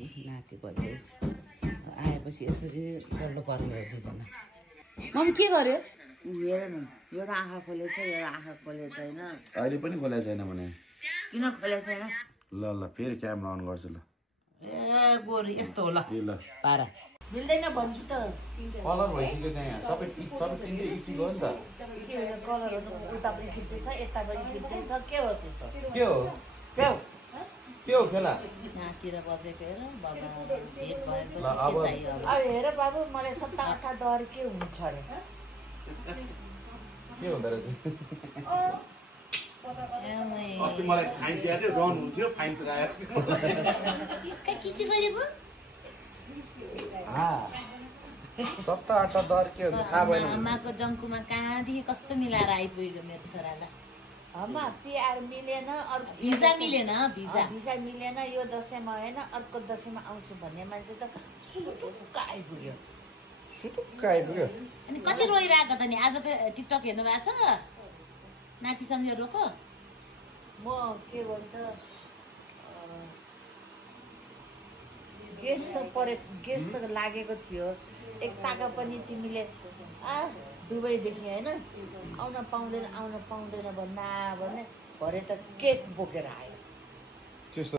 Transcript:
नाति बजे आएपछि यसरी गर्नुपर्ने हो दिँदैन मम्मी के गर्यो हेर न एउटा आँखा खोलेछ एउटा आँखा खोलेको छैन अहिले पनि खोलेको छैन भने किन खोलेको छैन ल ल फेरि क्यामेरा अन गर्छु ल ए गोरु यस्तो हो ल ल पारा मिल्दैन भन्छु त कलर भइसक्यो त्यहाँ सबै तिनटै स्टिक हो नि त कलरहरू उता पनि खिच्दैछ यता पनि खिच्दैछ के हो त्यस्तो के हो खेला नातिर बजेको हेर बाबा भेट भएपछि ल, अब- के चाहियो अब अब हेर बाबु मलाई 7-8 दर के हुन्छ अरे के हुँदो रहेछ अस्ति मलाई फाइन दिएको थियो रन हुन्थ्यो फाइन पुऱ्याएर सत्ता आठ दर के हुन्छ थाहा भएन आमाको जङ्कुमा कहाँदेखि कस्तो मिलाएर आइपुग्यो मेरो छोरालाई हमा पिआर मिलेन अर्को भिजा मिलेन भिजा भिसा मिलेन यो दसैँमा होइन अर्को दसैँमा आउँछु भन्ने मान्छे त सुटुक्क आइपुग्यो सुटुक्क आइपुग्यो अनि कति रोइरहेको त नि आजको टिकटक हेर्नु भएको छ नातिसँग रोको म के भन्छ गेस्ट त लागेको थियो एक ताका पनि तिमीले दुबईदेखि होइन आउन पाउँदैन भन्ने भने भरे त केक बोकेर आयो त्यस्तो